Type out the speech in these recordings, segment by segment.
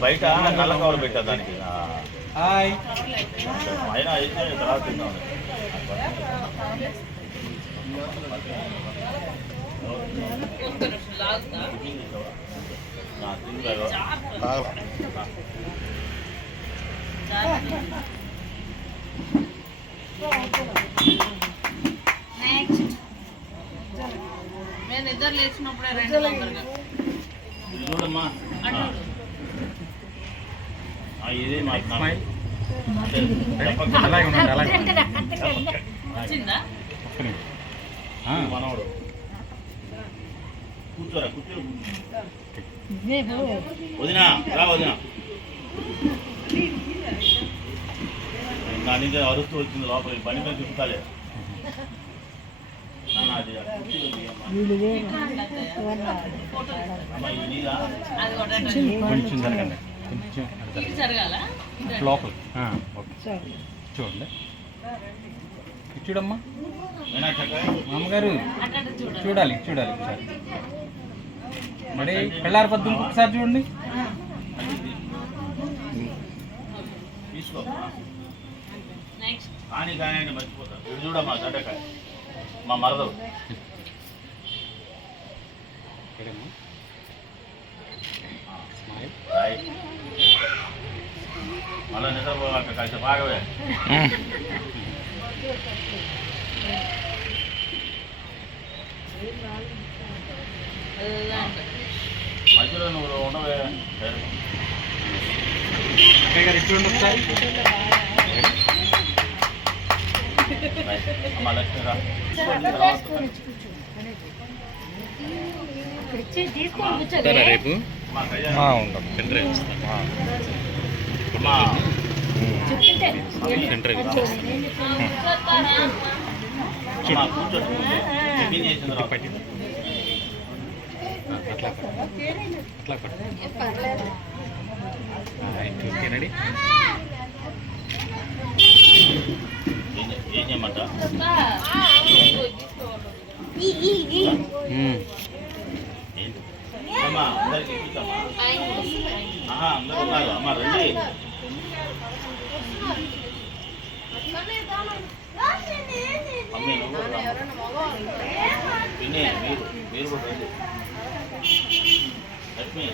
బయట నల్ల కవర్ పెట్టా దానికి అయినా అయితే తర్వాత తిన్నాను. నేను ఇద్దరు లేచినప్పుడే చూడమ్మా ఇదే వచ్చిందా మనవాడు కూర్చోరా కూర్చో వదినా రా వదినా నా నుంచి అరుస్తూ వచ్చింది లోపలికి పని మీద చూపుతాలే కొంచెం జరగండి జరగాల లోపల చూడండి చూడమ్మా మామగారు చూడాలి చూడాలి ఒకసారి మరి పిల్లారి పద్దు ఒకసారి చూడండి తీసుకో కానీ కానీ మర్చిపోతా ఇది చూడమ్మా దడ్డకాయ మా మరదలు మళ్ళీ నిద్రపోవాక కాస్త బాగవే మధ్యలో నువ్వు ఉండవే చూడండి ఒకసారి అమ్మ లక్ష్మిరా రేపు ఉంటాం పెన్ డ్రైవ్ పెన్ డ్రైవ్ అట్లా ఓకేనండి ఏం చేయమంట అమ్మా అందరికి ఇచ్చామా అందరూ ఉన్నారు అమ్మ రండి మమ్మీ నువ్వు వినే మీరు కూడా రండి లక్ష్మి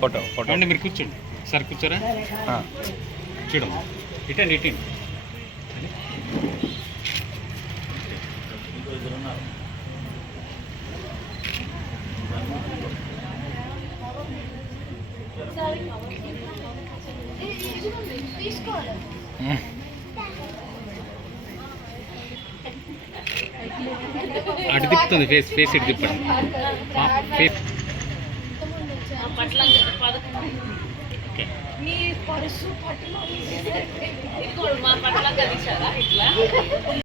ఫోటో ఫోటో అండి మీరు కూర్చోండి సార్ కూర్చోరా చూడమ్మా ఇటండి ఇటండి ఇంకో ఇద్దరు ఉన్నారు అటు తిప్పుతుంది ఫేస్ ఫేస్ ఇటు తిప్పండి ఫేస్ మా పట్ల కలిసారా ఇట్లా